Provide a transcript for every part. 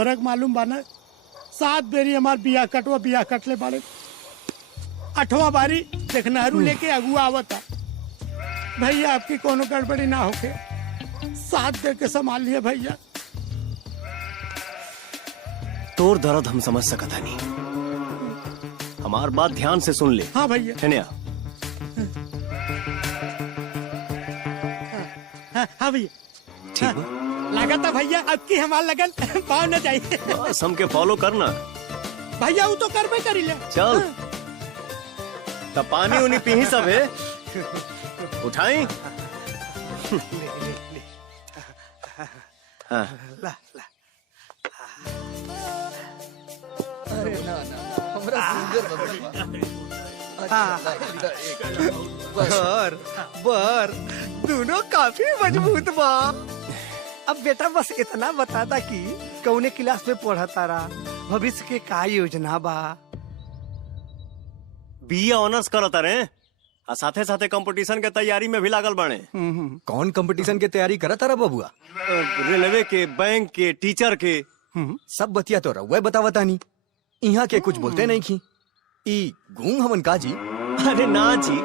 तोहरा के मालूम बा ना 7 बेरी हमार बिया कटले बाड़े। 8वां बारी देख नहरू लेके अगुआ आवता। भैया आपकी कोनो गड़बड़ी ना होके 7 दे के संभाल लिए भैया। तोर दर्द हम समझ सकता नहीं, हमार बात ध्यान से सुन ले। हाँ भैया। है हाँ भैया ठीक बा। लागता भैया अब की हमार लगन पाँव न जाइए। बस हमके फॉलो करना भैया, वो तो करबे करी ले। चल तब पानी उनी पी सब है उठाई। हाँ। ला ला। अरे ना हमरा सुंदर बर दोनों काफी मजबूत बा। अब बेटा बस इतना बता दा कि कौने क्लास में पढ़ा तारा, भविष्य के का योजना बा? बीए ऑनर्स करता रे, और साथे साथे कंपटीशन के तैयारी में भी लागल बाणे। कौन कंपटीशन के तैयारी करा तारा बबुआ? रेलवे के, बैंक के, टीचर के। सब बतिया तो रहुआ बतावता नहीं, यहाँ के कुछ बोलते नहीं की। ई गूंग हमन का जी? अरे ना जी,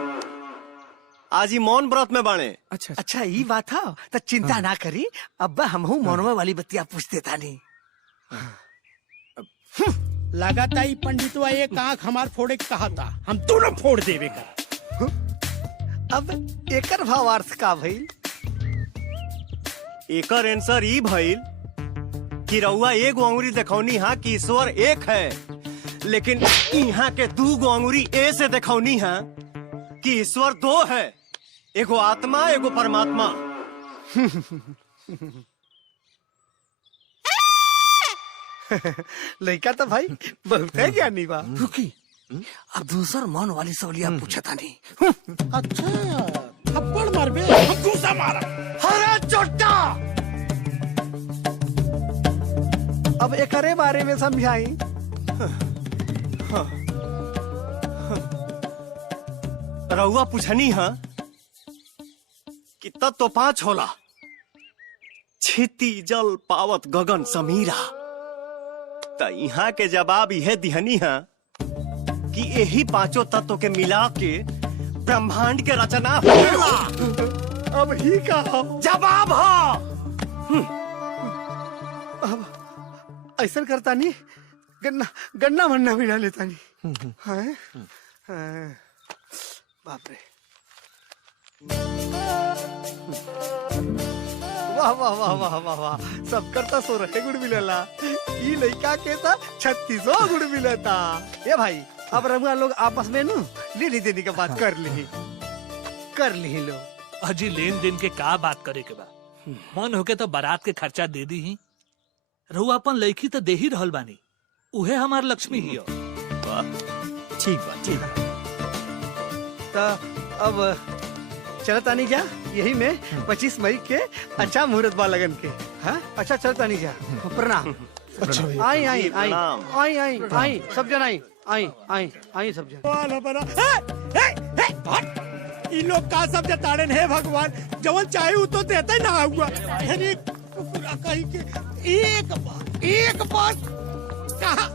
आज ही मौन व्रत में बाणे। अच्छा ये बात है तो चिंता ना करी, अब हमहू मौनवा वाली बतिया पूछते था नहीं। लगाता ही पंडितवा एक आंख हमार फोड़े के कहा था, हम दोनों फोड़ देवे कर। अब एकर भावार्थ का भइल? एकर आंसर ई भइल कि रउआ एगो अंगुरी देखौनी हा कि ईश्वर एक है, लेकिन यहाँ के 2 अंगुरी ए से देखौनी हा कि ईश्वर 2 है, एगो आत्मा एगो परमात्मा। लड़का तो भाई बहुत है ज्ञानी बा। रुकी, अब दूसर मौन वाली सवालिया पूछा था नहीं। अच्छा थप्पड़ मार बे, हम दूसरा मारा। हरा चोटा। अब एकरे बारे में समझाई। रउआ पूछनी हा कि तब तो 5 होला, छिती जल पावत गगन समीरा। त यहाँ के जवाब यह दिहनी है कि यही 5 तत्व के मिला के ब्रह्मांड के रचना होला। अब ही का जवाब हो। अब ऐसा करता नहीं, गन्ना मन्ना भी डाल लेता नहीं। हाँ? बाप रे, वाह वाह वाह वाह वाह वाह, सब करता सो रहे गुड़ मिलेला। ये लड़का के था 3600 गुड़ मिलता। ये भाई अब रमुआ लोग आपस में नु लेनी देनी का बात कर ली लो। अजी लेन देन के का बात करे के बा? मन होके तो बारात के खर्चा दे दी ही, रहू अपन लड़की तो दे ही रहल बानी, उहे हमार लक्ष्मी ही हो। ठीक बा, ठीक बा। तो अब चलता नहीं जा, यही में 25 मई के अच्छा मुहूर्त बा लगन के। हाँ अच्छा चलता नहीं जा। प्रणाम। आई आई आई आई आई आई सब जन आई आई आई आई सब जन। इन लोग का सब जताड़न है भगवान, जवन चाहे तो देते ना हुआ। कहीं के एक बार कहा,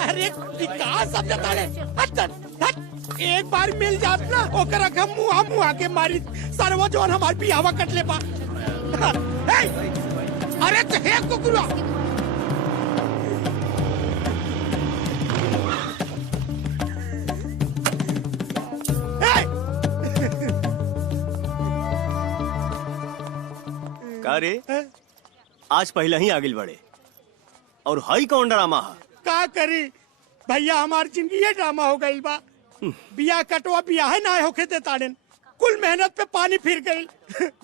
अरे का सब जताड़े एक बार मिल जात ना, ओकरा के मुआ के मारी सरवा जोन हमार बियावा कटले बा। अरे तो हे कुकुरा, का रे, आज पहले ही आगिल बढ़े और हाई कौन ड्रामा है? का करी भैया, हमार जिंदगी ये ड्रामा हो गई बा। बिया कटवा बिया है ना होके दे ताड़न, कुल मेहनत पे पानी फिर गई।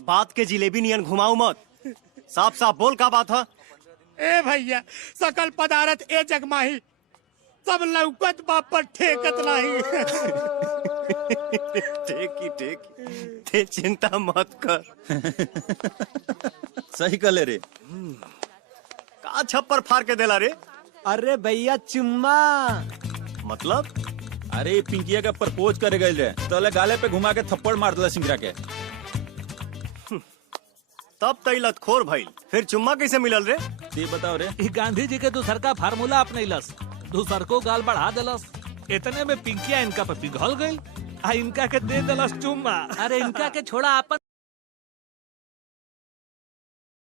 बात के जिलेबी नियन घुमाऊ मत, साफ साफ बोल का बात है? ए भैया, सकल पदार्थ ए जगमाही, सब लौकत बाप पर ठेकत नहीं। ठीक ते चिंता मत कर। सही कले रे। का छप्पर फाड़ के देला रे? अरे भैया चुम्मा। मतलब? अरे पिंकिया का प्रपोज करे गए रे, तो गाले पे घुमा के थप्पड़ मार दिला सिंगरा के। तब तई लतखोर भइल, फिर चुम्मा कैसे मिलल रे? ये बताओ रे। ई गांधी जी के दूसर का फार्मूला अपनैलस, दूसर को गाल बढ़ा देलस। इतने में पिंकिया इनका पे पिघल गई आ इनका के दे देलस चुम्मा। अरे इनका के छोड़ा अपन